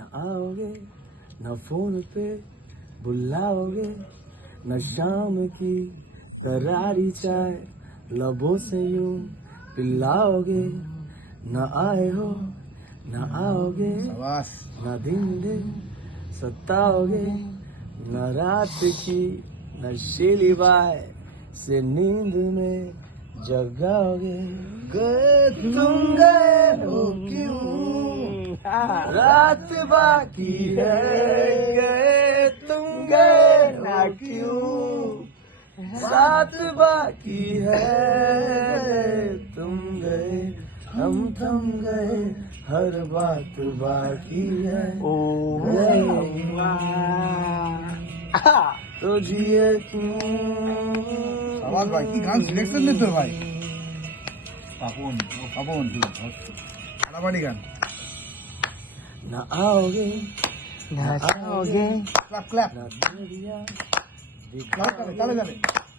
न आओगे, न फोन पे बुलाओगे, न शाम की करारी चाय लबों से यूं पिलाओगे, न आए हो न आओगे, न दिन दिन सताओगे, न रात की नशीली बाय से नींद में जगाओगे। गए तुम गए हो क्यों, रात बाकी है, गए तुम गए ना क्यों, साथ बाकी है, तुम गए हम थम गए, हर बात बाकी है। तो जिए আবার ভাই কি গান সিলেকশন দিতে ভাই পাপন পাপন আলাবাড়ি গান न आओगे ना आओगे ক্ল্যাপ ক্ল্যাপ न दुनिया তালে তালে